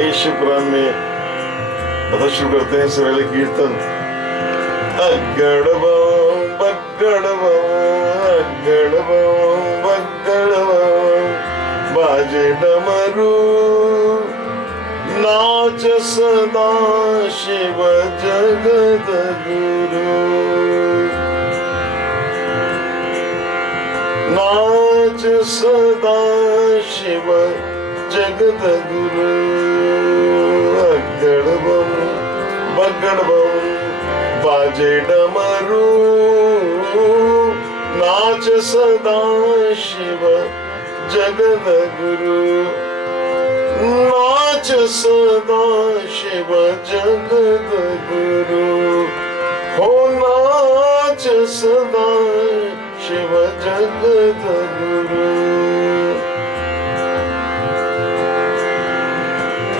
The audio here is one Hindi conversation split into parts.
आइए शिव पुराण में कथा शुरू करते हैं। इससे पहले कीर्तन। अगड़बो बगड़बो अगड़बो बगड़बो बाजे डमरू नाच सदा शिव जगत गुरु। नाच सदा शिव जगत गुरु। अगड़बम बगड़बम बाजे डमरू नाच सदा शिव जगत गुरु। नाच सदा शिव जगत गुरु। हो नाच सदा शिव जगत गुरु।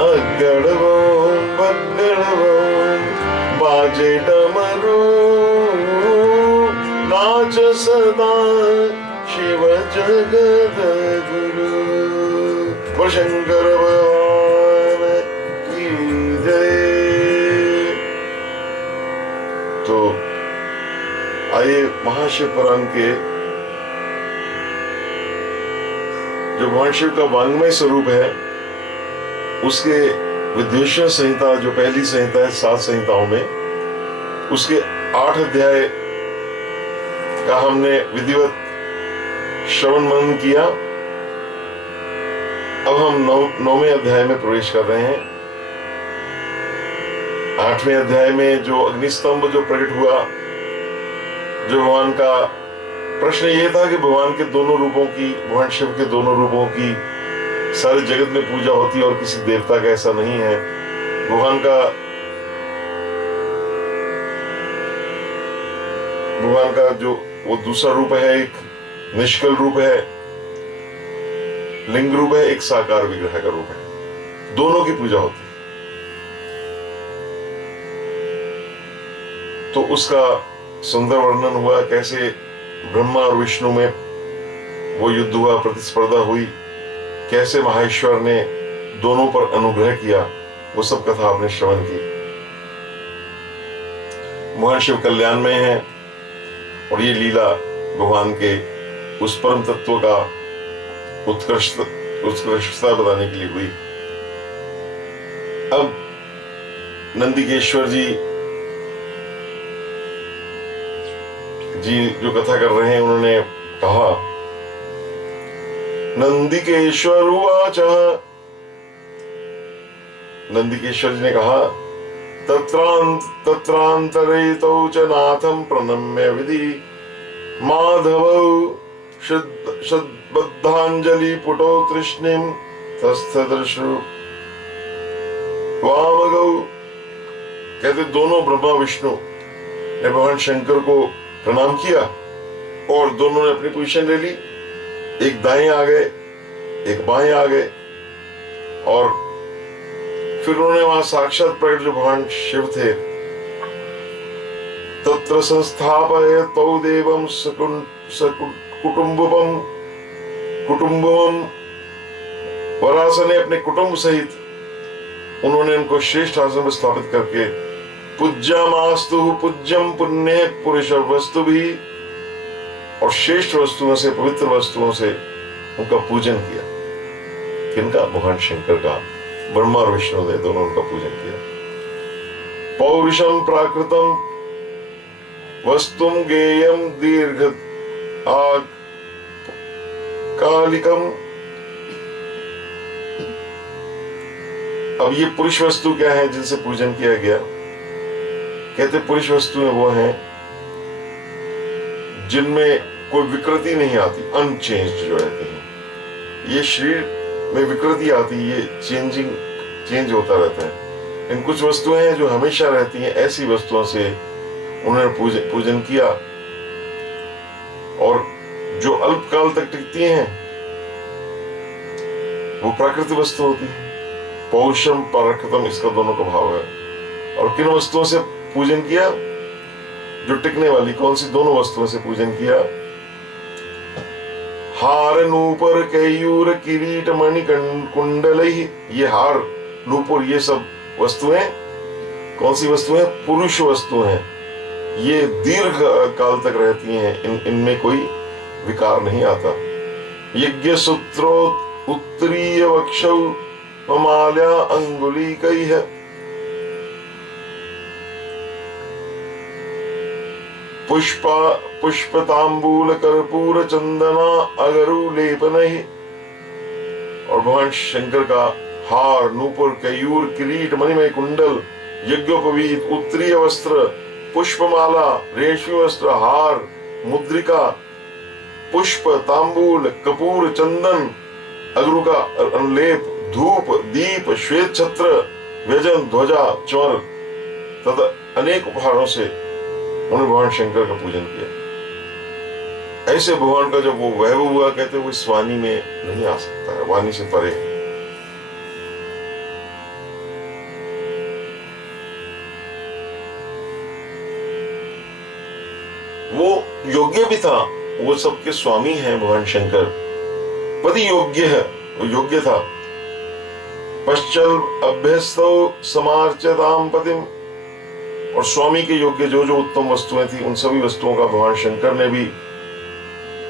अगड़बो बगड़बो बाजे डमरू नाच सदा शिव जगत गुरु। बोल शंकर भगवान की जय। तो आइए महाशिव पुराण के जो भगवान शिव का वांग्मय स्वरूप है उसके विद्वेश्वर संहिता, जो पहली संहिता है 7 संहिताओं में, उसके 8 अध्याय का हमने विधिवत श्रवण मनन किया। अब हम 9वें अध्याय में प्रवेश कर रहे हैं। 8वें अध्याय में जो अग्निस्तंभ जो प्रकट हुआ, जो भगवान का प्रश्न ये था कि भगवान के दोनों रूपों की, भगवान शिव के दोनों रूपों की सारे जगत में पूजा होती है और किसी देवता का ऐसा नहीं है। भगवान का जो वो दूसरा रूप है, एक निष्कल रूप है, लिंग रूप है, एक साकार विग्रह का रूप है। दोनों की पूजा होती है। तो उसका सुंदर वर्णन हुआ, कैसे ब्रह्मा और विष्णु में वो युद्ध हुआ, प्रतिस्पर्धा हुई, कैसे महेश्वर ने दोनों पर अनुग्रह किया, वो सब कथा आपने श्रवण की। भगवान शिव कल्याण में है और ये लीला भगवान के उस परम तत्व का उत्कृष्टता बताने के लिए हुई। अब नंदिकेश्वर जी जो कथा कर रहे हैं, उन्होंने कहा, नंदिकेश्वर उवाच, नंदिकेश्वर जी ने कहा, तत्रांतरेतो च नाथं प्रणम्य विधि माधवौ श्रद्धांजलि पुटो तृष्णिं तस्थदृशु वामगौ। कहते दोनों ब्रह्मा विष्णु ने भगवान शंकर को प्रणाम किया और दोनों ने अपनी पोजीशन ले ली। एक दाएं आ गए, एक बाएं आ गए, और फिर उन्होंने वहां साक्षात प्रकट जो भगवान शिव थे, तत्र संस्थापयतो देवं कुटुंबम वरासने, अपने कुटुंब सहित उन्होंने उनको श्रेष्ठ आसन में स्थापित करके पूज्यमास्तु पूज्यम पुण्य पुरुष वस्तु भी, और श्रेष्ठ वस्तुओं से, पवित्र वस्तुओं से उनका पूजन किया। किनका? भगवान शंकर का। ब्रह्मा और विष्णु ने दोनों उनका पूजन किया। पौरुषम प्राकृतम वस्तुम गेयम दीर्घ कालिकम। अब ये पुरुष वस्तु क्या है जिनसे पूजन किया गया? कहते पुरुष वस्तुएं वो हैं जिनमें कोई विकृति नहीं आती, अनचेंज्ड जो रहती है। ये शरीर में विकृति आती है, ये चेंज होता रहता है। इन कुछ वस्तुएं हैं जो हमेशा रहती हैं, ऐसी वस्तुओं से उन्होंने पूजन किया। और जो अल्पकाल तक टिकती हैं वो प्राकृतिक वस्तु होती है। पौरुषम प्राकृतम, इसका दोनों का भाव है। और किन वस्तुओं से पूजन किया? जो टिकने वाली। कौन सी? दोनों वस्तुओं से पूजन किया। हार नूपर कैयूर किरीट मणि कुंडल। ये हार नूपुर, ये सब वस्तुएं कौन सी वस्तुएं? पुरुष वस्तु हैं। ये दीर्घ काल तक रहती हैं, इनमें कोई विकार नहीं आता। यज्ञ सूत्रो उत्तरीय वक्षौ ममाल्या अंगुलीकैः पुष्पतांबूल कर्पूर चंदना अगरु लेपनैः। और भगवान शंकर का हार, नूपुर, कयूर, किरीट, मणिमय कुंडल, यज्ञोपवीत, उत्तरीय वस्त्र, पुष्पमाला, रेशमी वस्त्र, हार, मुद्रिका, पुष्प, तांबूल, कपूर, चंदन, अगरु का अनलेप, धूप, दीप, श्वेत छत्र, व्यजन, ध्वजा, चवर तथा अनेक उपहारों से उन्होंने भगवान शंकर का पूजन किया। ऐसे भगवान का जब वो वैभव हुआ, कहते वो इस वाणी में नहीं आ सकता है, वाणी से परे है। वो योग्य भी था, वो सबके स्वामी हैं भगवान शंकर। पति योग्य है, वो योग्य था। पश्चल अभ्यस्तो समार्चताम पतिम, और स्वामी के योग्य जो जो उत्तम वस्तुएं थी, उन सभी वस्तुओं का भगवान शंकर ने भी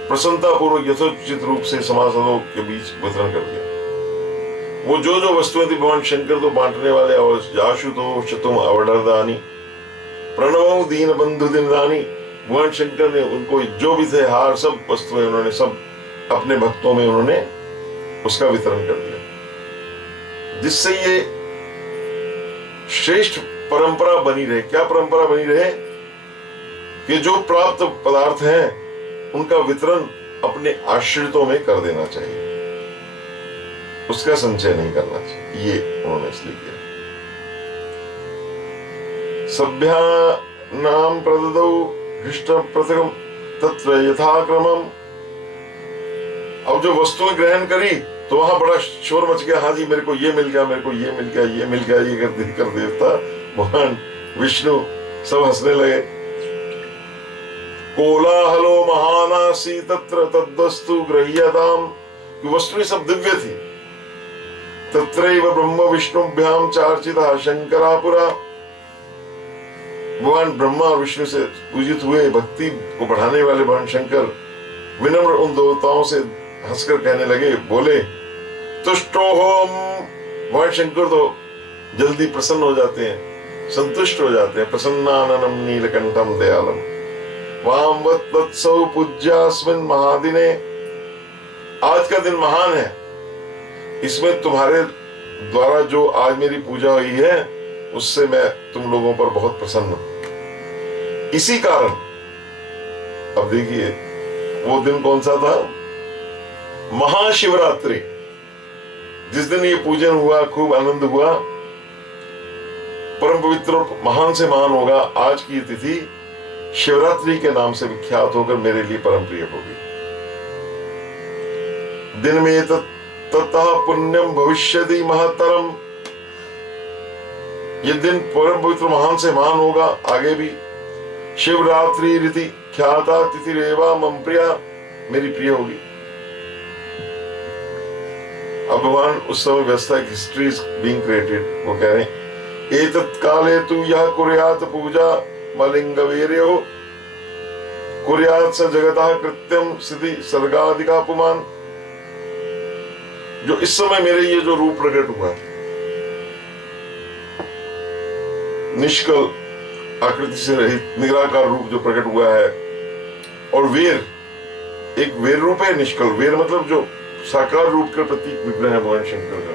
प्रसन्नता पूर्वक यथोचित रूप से सभासदों के बीच वितरण कर दिया। वो जो जो वस्तुएं थी, भगवान शंकर तो बांटने वाले, और आशुतोष तुम अवडरदानी प्रणव दीन बंधु दिनदानी, भगवान शंकर ने उनको जो भी थे हार, सब वस्तुएं उन्होंने सब अपने भक्तों में उन्होंने उसका वितरण कर दिया, जिससे ये श्रेष्ठ परंपरा बनी रहे। क्या परंपरा बनी रहे? कि जो प्राप्त पदार्थ हैं उनका वितरण अपने आश्रितों में कर देना चाहिए, उसका संचय नहीं करना चाहिए। ये उन्होंने इसलिए किया। सभ्या नाम प्रददौ हृष्ट पृथकम तत्र यथाक्रमम। अब जो वस्तुएं ग्रहण करी तो वहां बड़ा शोर मच गया, हाँ जी मेरे को ये मिल गया, मेरे को ये मिल गया, ये मिल गया, ये कर देवता भगवान विष्णु सब हंसने लगे। कोलाहलो महानासी तत्र तद्वस्तु गृह्यताम, वस्तुएं सब दिव्य थी। तत्रैव ब्रह्म विष्णुभ्याम चार्चिता शंकरापुरा, भगवान ब्रह्मा और विष्णु से पूजित हुए, भक्ति को बढ़ाने वाले भगवान शंकर विनम्र उन देवताओं से हंसकर कहने लगे, बोले तुष्टो होम। भगवान शंकर तो जल्दी प्रसन्न हो जाते हैं, संतुष्ट हो जाते हैं। प्रसन्नाननम नीलकंठम दयालम वाम वत्सौ पूज्यास्मिन् महादिने। आज का दिन महान है, इसमें तुम्हारे द्वारा जो आज मेरी पूजा हुई है उससे मैं तुम लोगों पर बहुत प्रसन्न हूं। इसी कारण अब देखिए वो दिन कौन सा था? महाशिवरात्रि। जिस दिन ये पूजन हुआ, खूब आनंद हुआ, परम पवित्र और महान से महान होगा। आज की तिथि शिवरात्रि के नाम से विख्यात होकर मेरे लिए परम प्रिय होगी। दिन में ततः पुण्यम भविष्यति महत्तरम। ये दिन परम पवित्र महान से महान होगा आगे भी। शिवरात्रि रीति ख्याता तिथि रेवा मम प्रिया, मेरी प्रिय होगी। अब भगवान उस समय व्यवस्था की हिस्ट्री इज बीइंग क्रिएटेड। वो कह रहे हैं एतत् काले तु यह कुर्यात पूजा मलिंग वीर्यो कुर्यात स जगतः कृत्यम सिद्धि सर्गाधिका पुमान। जो इस समय मेरे ये जो रूप प्रकट हुआ, निष्कल आकृति से रहित निराकार रूप जो प्रकट हुआ है, और वीर एक वीर रूप है। निष्कल वीर मतलब जो साकार रूप के प्रतीक विग्रह है भगवान शंकर का।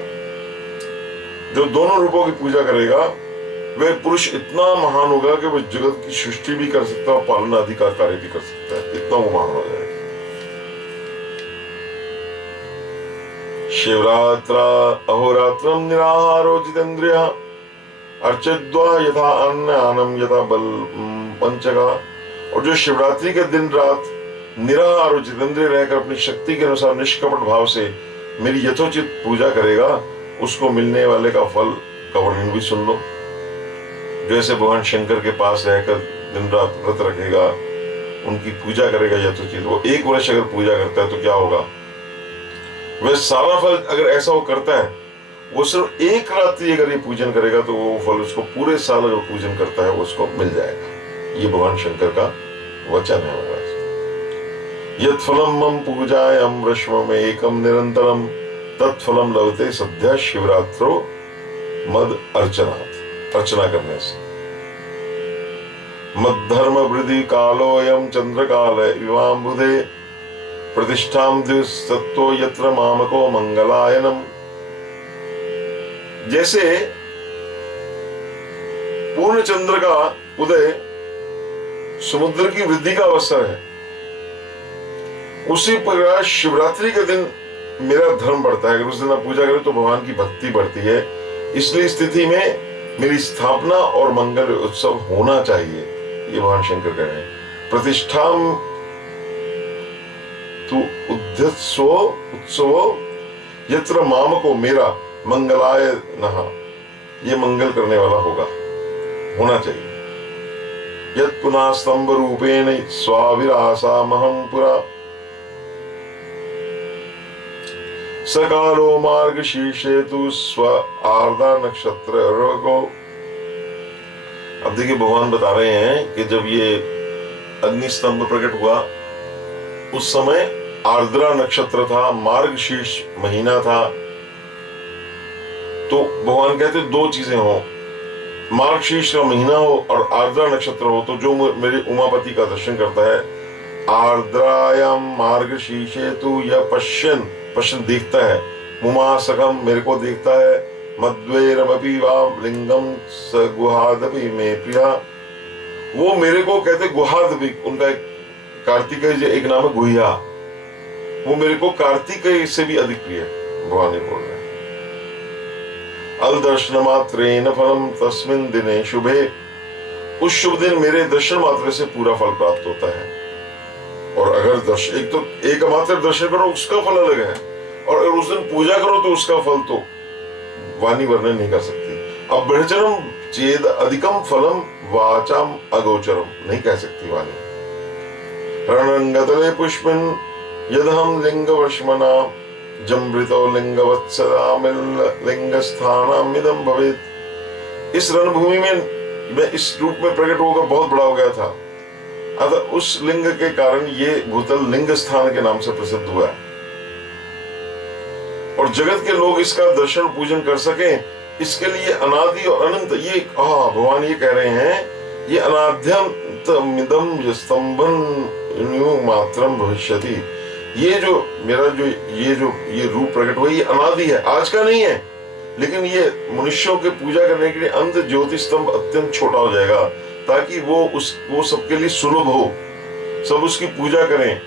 जो दोनों रूपों की पूजा करेगा वह पुरुष इतना महान होगा कि वह जगत की सृष्टि भी कर सकता है और पालना आदि का कार्य भी कर सकता है, इतना वो महान हो जाएगा। शिवरात्रा अहोरात्रम निराहारो जितेंद्रिय अर्चिद्वा यथा अन्नम यथा बल पंचका। और जो शिवरात्रि के दिन रात निराहार और जितेंद्रिय रहकर अपनी शक्ति के अनुसार निष्कपट भाव से मेरी यथोचित पूजा करेगा, उसको मिलने वाले का फल का वर्णन भी सुन लो। जैसे भगवान शंकर के पास रहकर दिन रात व्रत रखेगा, उनकी पूजा करेगा यथोचित, वो 1 वर्ष अगर पूजा करता है तो क्या होगा? वह सारा फल अगर ऐसा वो करता है, वो सिर्फ एक रात्रि अगर ये पूजन करेगा तो वो फल उसको पूरे साल अगर पूजन करता है उसको मिल जाएगा। ये भगवान शंकर का वचन है महाराज। यत् फलम मम पूजायाम रश्म में एकम निरंतरम तत्फलम लभते सद्या शिवरात्रो मद अर्चनात्। अर्चना करने से मद्धर्म वृद्धि कालोयम चंद्रकाल विवाम्बुधे प्रतिष्ठाम द्विसत्तो यत्र मामको मंगलायनम। जैसे पूर्ण चंद्र का उदय समुद्र की वृद्धि का अवसर है, उसी प्रकार शिवरात्रि के दिन मेरा धर्म बढ़ता है। अगर उस दिन आप पूजा करें तो भगवान की भक्ति बढ़ती है। इसलिए स्थिति में मेरी स्थापना और मंगल उत्सव होना चाहिए, ये भगवान शंकर कह रहे हैं। प्रतिष्ठाम तु उद्यत्सो उत्सवो यत्र मामको, मेरा मंगलाय नहा, ये मंगल करने वाला होना चाहिए। यत् पुनः स्तंभ रूपेण स्वाविरासा महम पुरा सकालो मार्ग शीर्षे तु स्व आर्धा नक्षत्र को। अब देखिए भगवान बता रहे हैं कि जब ये अग्नि स्तंभ प्रकट हुआ उस समय आर्द्रा नक्षत्र था, मार्ग शीर्ष महीना था। तो भगवान कहते दो चीजें हो, मार्ग शीर्ष का महीना हो और आर्द्रा नक्षत्र हो। तो जो मेरे उमापति का दर्शन करता है, आर्द्रायाम मार्ग शीर्षे तु यह पश्यन देखता है, मुमासकम मेरे को देखता है, मद्वैरमपि वाम लिंगम स गुहादपि में प्रिया, वो मेरे को कहते गुहादपि, उनका एक कार्तिकेय एक नाम है गुहिया, वो मेरे को कार्तिकेय से भी अधिक प्रिय है। भगवान ने बोल रहे हैं अल दर्शन मात्रेन फलम तस्मिन दिने शुभे, उस शुभ दिन मेरे दर्शन मात्र से पूरा फल प्राप्त होता है। और अगर दर्शन एक मात्र दर्शन करो उसका फल अलग है, और अगर उस दिन पूजा करो तो उसका फल तो वाणी वर्णन नहीं कर सकती। अब बढ़चरम चेद अधिकम फलम वाचाम अगोचरम, नहीं कह सकती वाणी। रणंगतले पुष्पिन यदहम लिंग वर्ष्मना जमृतो लिंगवत्सदामिल लिंगस्थानामिदं भवेत्। इस रणभूमि में मैं इस रूप में प्रकट होकर बहुत बड़ा हो गया था, अतः उस लिंग के कारण ये भूतल लिंग स्थान के नाम से प्रसिद्ध हुआ है। और जगत के लोग इसका दर्शन पूजन कर सकें, इसके लिए अनादि और अनंत, ये भगवान ये कह रहे हैं, ये अनाद्यंतमिदं स्तंभन मात्रम भविष्यति। ये जो मेरा ये रूप प्रकट हुआ, ये अनादि है, आज का नहीं है, लेकिन ये मनुष्यों के पूजा करने के लिए अंत ज्योति स्तंभ अत्यंत छोटा हो जाएगा, ताकि वो सबके लिए सुलभ हो, सब उसकी पूजा करें।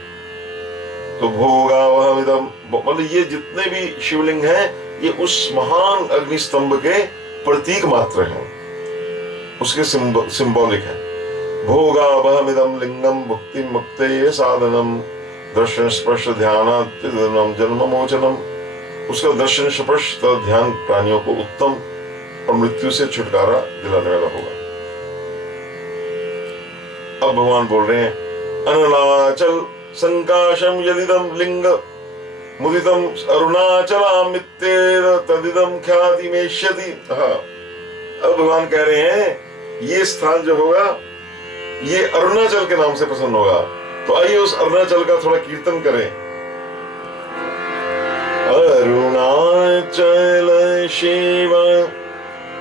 तो भोगावहमिदं, मतलब ये जितने भी शिवलिंग हैं ये उस महान अग्नि स्तंभ के प्रतीक मात्र हैं, उसके सिंबॉलिक है। भोगावहमिदं लिंगम भुक्ति मुक्ते साधनम दर्शन स्पर्श ध्यान जन्म मोचनम, उसका दर्शन स्पर्श ध्यान प्राणियों को उत्तम और मृत्यु से छुटकारा दिलाने वाला होगा। अब भगवान बोल रहे हैं अरुणाचल संकाशम यदिदम लिंग मुदितम अरुणाचलामित्येर तदिदम ख्याति मेष्यति। अब भगवान कह रहे हैं ये स्थान जो होगा ये अरुणाचल के नाम से प्रसन्न होगा। तो आइए उस अरुणाचल का थोड़ा कीर्तन करें। अरुणाचल शिव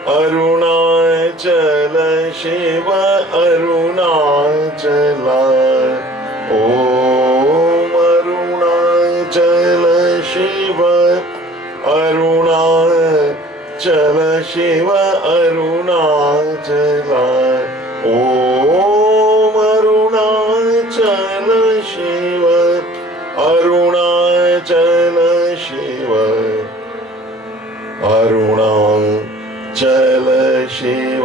अरुणाचल शिव अरुणाचल ओम अरुणाचल शिव अरुणाचल शिव अरुणाचल ओम अरुणाचल शिव अरुणाचल शिव अरुणाचल शिव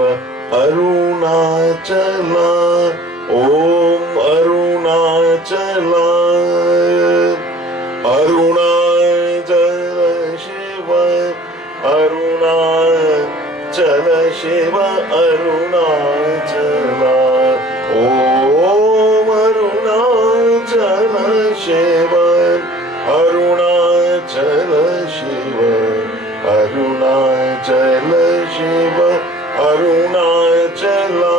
अरुणाचल ओम अरुणाचल अरुणाचल शिव अरुणाचल शिव अरुणाचल ओम अरुणाचल शिव अरुणाचल शिव अरुणाचल अरुणाचला,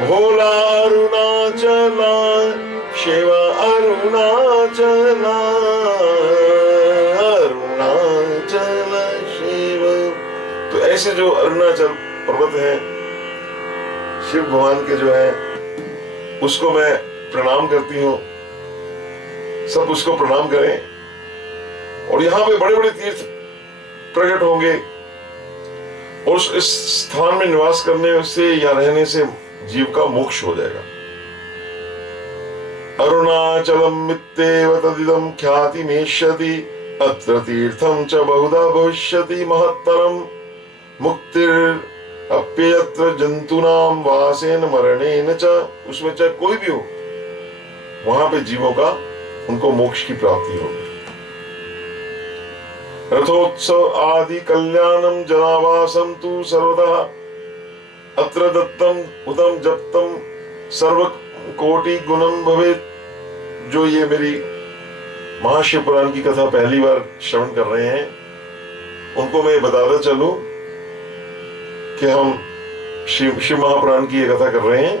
भोला अरुणाचला, शिव अरुणाचला, अरुणाचल शिव। तो ऐसे जो अरुणाचल पर्वत है शिव भगवान के जो है, उसको मैं प्रणाम करती हूँ। सब उसको प्रणाम करें। और यहाँ पे बड़े बड़े तीर्थ प्रकट होंगे और इस स्थान में निवास करने से या रहने से जीव का मोक्ष हो जाएगा। अरुणाचलम मित्येव तदिदं ख्यातिमेष्यति, अत्र तीर्थं च बहुधा भविष्यति महत्तरम, मुक्तिर् अप्यत्र जंतूनाम वासेन मरणेन च। उसमें चाहे कोई भी हो, वहां पे जीवों का उनको मोक्ष की प्राप्ति होगी। रथोत्सव आदि कल्याणम जनावासम तु सर्वदा, अत्र दत्तम उदम जप्तम सर्व कोटि गुणम भवेत्। जो ये मेरी महाशिव पुराण की कथा पहली बार श्रवण कर रहे हैं, उनको मैं बताता चलूं कि हम शिव महापुराण की ये कथा कर रहे हैं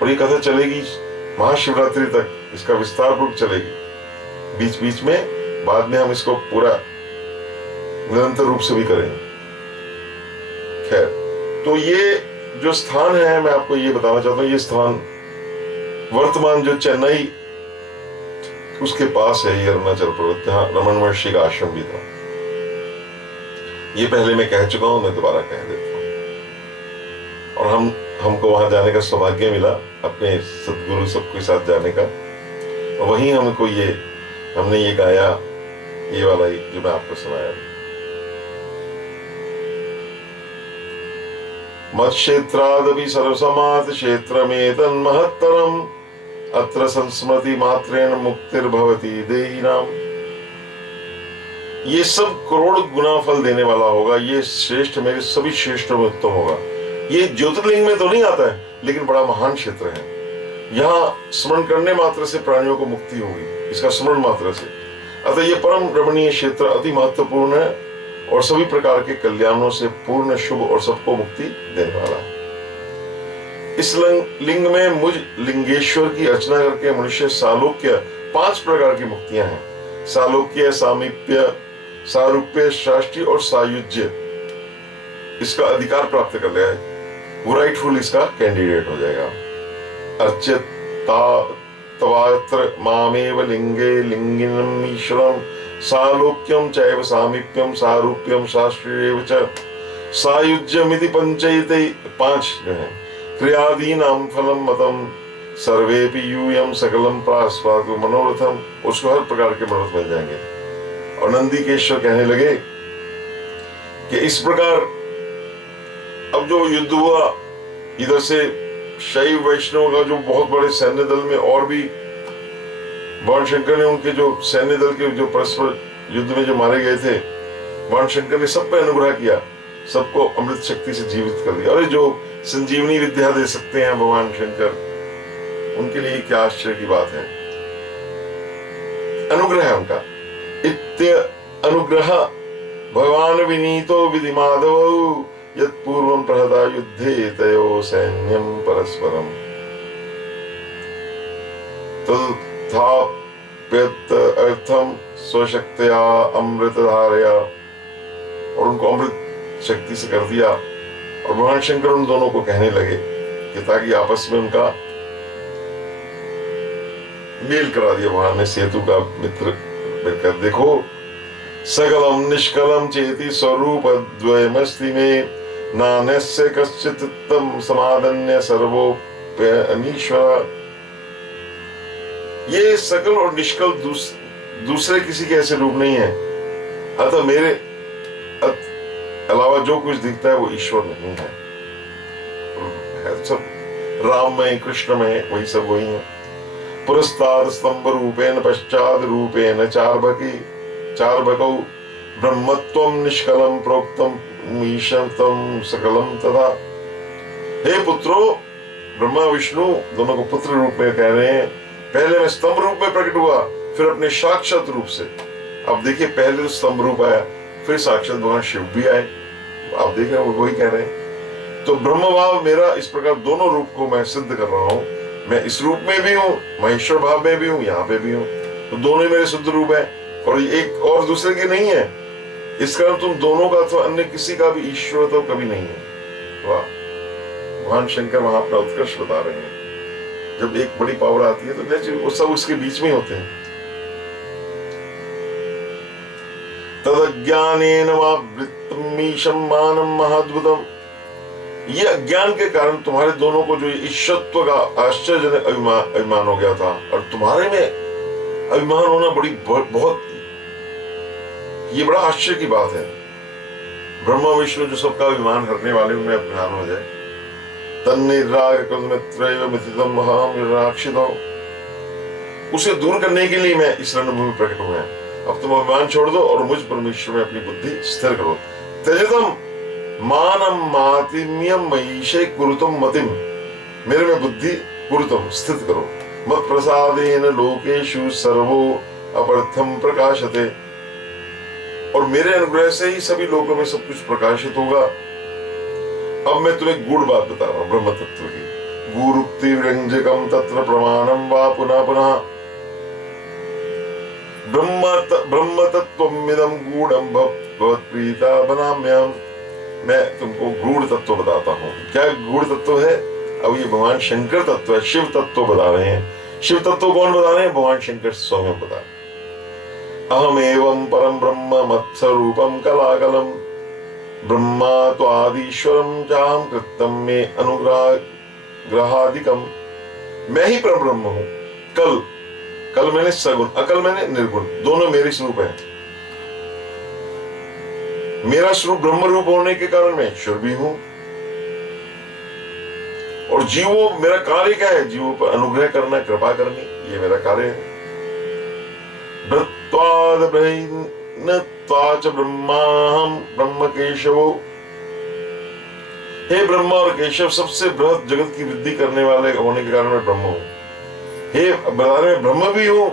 और ये कथा चलेगी महाशिवरात्रि तक, इसका विस्तार पूर्वक चलेगी। बीच बीच में बाद में हम इसको पूरा निरंतर रूप से भी करेंगे। खैर, तो ये जो स्थान है, मैं आपको ये बताना चाहता हूँ, ये स्थान वर्तमान जो चेन्नई उसके पास है, ये अरुणाचल पर्वत, जहां रमन महर्षि का आश्रम भी था। ये पहले मैं कह चुका हूं, मैं दोबारा कह देता हूं। और हमको वहां जाने का सौभाग्य मिला, अपने सदगुरु सबके साथ जाने का। और वहीं हमने ये गाया, ये वाला जो मैं आपको सुनाया। मत्क्षेत्रादपि सर्वसमात क्षेत्रमेतन् महत्तरम्, अत्र संस्मृति मात्रेण मुक्तिर्भवति देहिनाम। ये सब करोड़ गुना फल देने वाला होगा। ये श्रेष्ठ, मेरे सभी श्रेष्ठ में उत्तम होगा। ये ज्योतिर्लिंग में तो नहीं आता है, लेकिन बड़ा महान क्षेत्र है। यहाँ स्मरण करने मात्र से प्राणियों को मुक्ति होगी, इसका स्मरण मात्र से। अतः ये परम रमणीय क्षेत्र अति महत्वपूर्ण है और सभी प्रकार के कल्याणों से पूर्ण, शुभ और सबको मुक्ति देने वाला है। इस लिंग में मुझ लिंगेश्वर की अर्चना करके मनुष्य सालोक्य, 5 प्रकार की मुक्तियां हैं। सालोक्य, सामीप्य, सारूप्य, शास्त्री और सायुज्य, इसका अधिकार प्राप्त कर लिया है। वो राइटफुल इसका कैंडिडेट हो जाएगा। अर्चित तवात्र मामेव लिंगे लिंगिनम ईश्वरम, सालोक्यम चैव सामीप्यम सारूप्यम शास्त्रीयेव च सायुज्यमिति पंचैते। 5 जो है क्रियादीनाम फलम मतम सर्वेपि यूयम सकलम प्रास्वादु मनोरथम। उसको हर प्रकार के मनोरथ मिल जाएंगे। और नंदीकेश्वर कहने लगे कि इस प्रकार अब जो युद्ध हुआ, इधर से शैव वैष्णव का जो बहुत बड़े सैन्य दल में, और भी बाणशंकर ने उनके जो सैन्य दल के जो परस्पर युद्ध में जो मारे गए थे, बाणशंकर ने सब पे अनुग्रह किया, सबको अमृत शक्ति से जीवित कर दिया। और जो संजीवनी विद्या दे सकते हैं भगवान शंकर, उनके लिए क्या आश्चर्य की बात है। अनुग्रह है उनका। इत्य अनुग्रह भगवान विनीतो विधि माधव, यत् पूर्वं प्रहता युद्धे तयो सैन्यम परस्परम, तथाप्यत अर्थम स्वशक्त्या अमृत धारया। और उनको अमृत शक्ति से कर दिया। और भगवान शंकर उन दोनों को कहने लगे कि ताकि आपस में उनका मेल करा दिया भगवान ने, सेतु का मित्र मिलकर। देखो, सकलम निष्कलम चेति स्वरूप द्वयमस्ति में, नान्यस्य कश्चित् तम समादन्य सर्वोप्यनीश्वर। ये सकल और निष्कल दूसरे किसी के ऐसे रूप नहीं है। अतः मेरे अलावा जो कुछ दिखता है वो ईश्वर नहीं है। सब राम में, कृष्ण में, वही सब वही है। पुरस्ताद स्तंभ रूपेण पश्चाद रूपेण चार्भकौ ब्रह्मत्वं निष्कलम प्रोक्तम ईशतम सकलम तथा। हे पुत्रो, ब्रह्मा विष्णु दोनों को पुत्र रूप में कह रहे हैं। पहले मैं स्तंभ रूप में प्रकट हुआ, फिर अपने साक्षात रूप से। अब देखिए, पहले तो स्तंभ रूप आया, फिर साक्षात भगवान शिव भी आए। आप देख रहे हैं, वो वही कह रहे हैं। तो ब्रह्म भाव मेरा इस प्रकार दोनों रूप को मैं सिद्ध कर रहा हूं। मैं इस रूप में भी हूं, महेश्वर भाव में भी हूं, यहाँ पे भी हूं, तो दोनों ही मेरे शुद्ध रूप है और एक और दूसरे के नहीं है। इस कारण तुम दोनों का अथवा अन्य किसी का भी ईश्वर तो कभी नहीं है। वाह, भगवान शंकर वहां अपना उत्कर्ष बता रहे हैं। जब एक बड़ी पावर आती है तो वो सब उसके बीच में होते हैं। तदज्ञानेन वावृत्तमीशं मानं महाद्भुतम्। ये अज्ञान के कारण तुम्हारे दोनों को जो ईश्वरत्व का आश्चर्यजनक अभिमान हो गया था, और तुम्हारे में अभिमान होना बहुत ये बड़ा आश्चर्य की बात है। ब्रह्मा विष्णु जो सबका अभिमान हरने वाले, उनमें अभिमान हो जाए। उसे दूर करने के लिए मैं इस रणभूमि प्रकट हुआ। अब तुम अभिमान छोड़ दो और मुझ परमेश्वर में अपनी बुद्धि स्थिर करो। त्यजतम मानम मातिम्यम महीशे कुरुतम मतिम। मेरे में बुद्धि कुरुतम स्थित करो। मत प्रसादेन लोकेषु सर्वो अपर्थम प्रकाशते। और मेरे अनुग्रह से ही सभी लोगों में सब कुछ प्रकाशित होगा। अब मैं तुम्हें गूढ़ बात बता रहा हूं ब्रह्म तत्व की। गुरुक्ति व्यंजकम तत्र प्रमाणम वा पुनः पुनः। ब्रह्म तत्वमिदं गूढ़ं भवत्प्रीता बनाम्यहम्। मैं तुमको गूढ़ तत्व बताता हूँ। क्या गूढ़ तत्व है? अब ये भगवान शंकर तत्व है, शिव तत्व बता रहे हैं। शिव तत्व कौन बता रहे हैं? भगवान शंकर स्वयं बता रहे हैं। अहम एवं परम ब्रह्म मत्स्वरूपम कलाकलम ब्रह्मा त्वादीश्वरम चाहम कृतम में अनुग्रहादिकम। मैं ही परम ब्रह्म हूं। कल मैंने सगुण, अकल मैंने निर्गुण, दोनों मेरे स्वरूप है। मेरा स्वरूप ब्रह्म रूप होने के कारण मैं ईश्वर भी हूं। और जीवों, मेरा कार्य क्या है? जीवों पर अनुग्रह करना, कृपा करनी, ये मेरा कार्य है। ब्रह्माहम ब्रह्म केशवो। हे ब्रह्मा और केशव, सबसे बृहद जगत की वृद्धि करने वाले होने के कारण मैं ब्रह्म हूं। हे बता रहे, ब्रह्म भी हूं,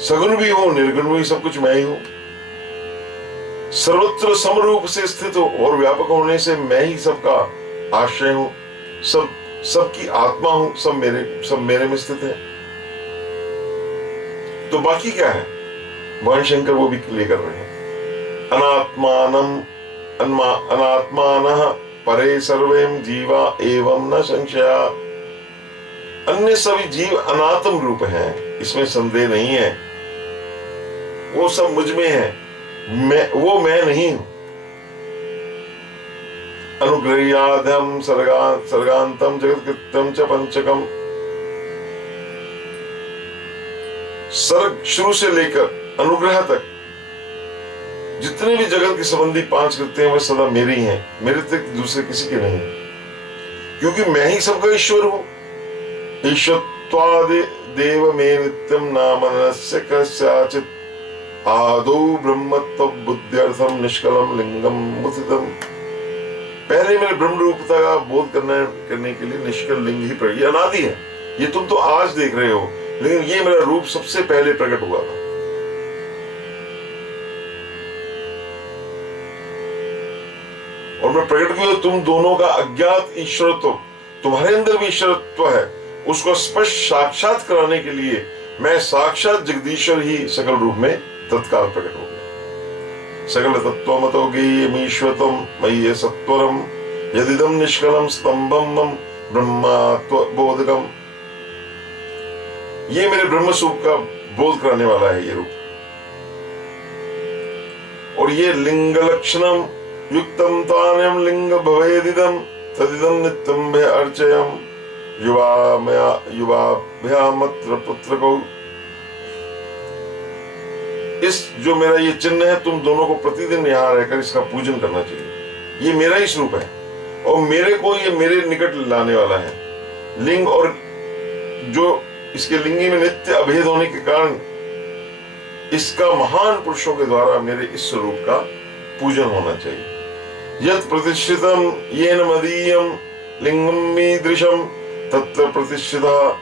सगुण भी हूं, निर्गुण भी, सब कुछ मैं ही हूं। सर्वत्र समरूप से स्थित हो और व्यापक होने से मैं ही सबका आश्रय हूं, सबकी आत्मा हूं, सब मेरे में स्थित है। तो बाकी क्या है? भगवान शंकर वो भी क्लियर कर रहे हैं। अनात्मानः परे सर्वेम जीवा एवं न संशया। अन्य सभी जीव अनात्म रूप हैं, इसमें संदेह नहीं है। वो सब मुझ में है, वो मैं नहीं हूं। अनुग्रह्याद्यम सर्गांतम जगत्कृत्यम च पंचकम। सर्ग शुरू से लेकर अनुग्रह तक जितने भी जगत के संबंधी 5 कृत्य हैं, वे सदा मेरे ही हैं, मेरे तक दूसरे किसी के नहीं। क्योंकि मैं ही सबका ईश्वर हूं। ईश्वत्वादि देव में नित्यम नामनस्य कस्याचित् आदौ ब्रह्मत्व बुद्ध्यर्थम निष्कलम लिंगम मुथितम। पहले मेरे ब्रह्म रूपता का बोध करने के लिए निष्कल लिंग ही प्रकट, ये अनादि है। ये तुम तो आज देख रहे हो, लेकिन ये मेरा रूप सबसे पहले प्रकट हुआ था। और मैं प्रकट हुआ तुम दोनों का अज्ञात ईश्वरत्व, तुम्हारे अंदर भी ईश्वरत्व है, उसको स्पष्ट साक्षात कराने के लिए मैं साक्षात जगदीश्वर ही सकल रूप में तत्काल प्रकट हो गया। सकल तत्वमतो गेयमीश्वरत्वं मय्ये सत्वरम यदिदं निष्कलम स्तंभम ब्रह्मात्व बोधकम। ये मेरे ब्रह्म स्वरूप का बोध कराने वाला है ये रूप। और ये लिंग लक्षणम युक्तम तान्यम लिंग भवेदिदम तदिदम नित्यम भय अर्चयम युवाभ्यामत्र पुत्र को। इस जो मेरा ये चिन्ह है, तुम दोनों को प्रतिदिन यहाँ रहकर इसका पूजन करना चाहिए। ये मेरा ही स्वरूप है और मेरे को ये मेरे निकट लाने वाला है। लिंग और जो इसके लिंगी में नित्य अभेद होने के कारण इसका महान पुरुषों के द्वारा मेरे इस स्वरूप का पूजन होना चाहिए। यत् प्रतिष्ठितम येन मदीयम लिंगम मीदृशम तत्र प्रतिष्ठितः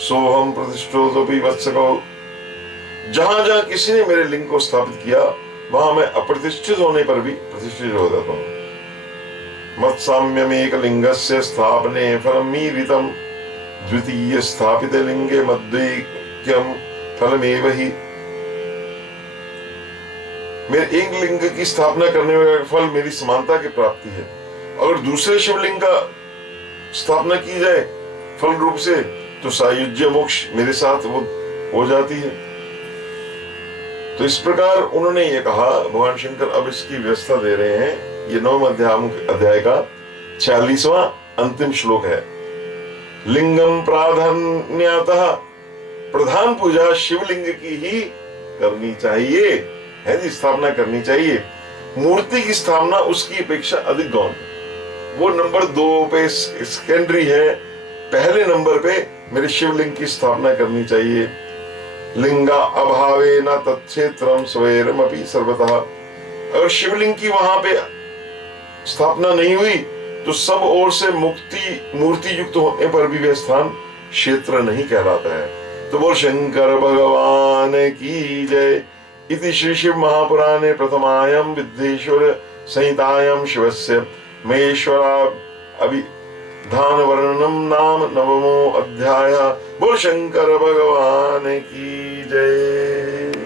सोहम प्रतिष्ठोऽपि वत्सको। जहां जहां किसी ने मेरे लिंग को स्थापित किया, वहां मैं अप्रतिष्ठित होने पर भी प्रतिष्ठित हो जाता हूं। मत्साम्यमेक लिंगस्य स्थापने फलमीरितम द्वितीय स्थापित लिंगे मद्वैक्यम फलमेव ही। मेरे एक लिंग की स्थापना करने का फल मेरी समानता की प्राप्ति है। अगर दूसरे शिवलिंग का स्थापना की जाए फल रूप से तो सायुज्य मोक्ष मेरे साथ वो हो जाती है। तो इस प्रकार उन्होंने ये कहा। भगवान शंकर अब इसकी व्यवस्था दे रहे हैं। ये 9वें अध्याय का 46वां अंतिम श्लोक है। लिंगम प्राधान्यतः, प्रधान पूजा शिवलिंग की ही करनी चाहिए, है जी, स्थापना करनी चाहिए। मूर्ति की स्थापना उसकी अपेक्षा अधिक गौण, वो नंबर 2 पे सेकेंडरी है। पहले नंबर पे मेरे शिवलिंग की स्थापना करनी चाहिए। लिंगा अभावे न तत्क्षेत्रम स्वैरमपि सर्वतः। अगर शिवलिंग की वहां पे स्थापना नहीं हुई तो सब ओर से मूर्ति युक्त होने पर भी वह स्थान क्षेत्र नहीं कहलाता है। तो बोल शंकर भगवान की जय। इति श्री शिव महापुराणे प्रथमायां विद्येश्वर संहितायां शिवस्य महेश्वरा अभिधान वर्णनम नाम 9वां अध्याय। बोल शंकर भगवान की जय।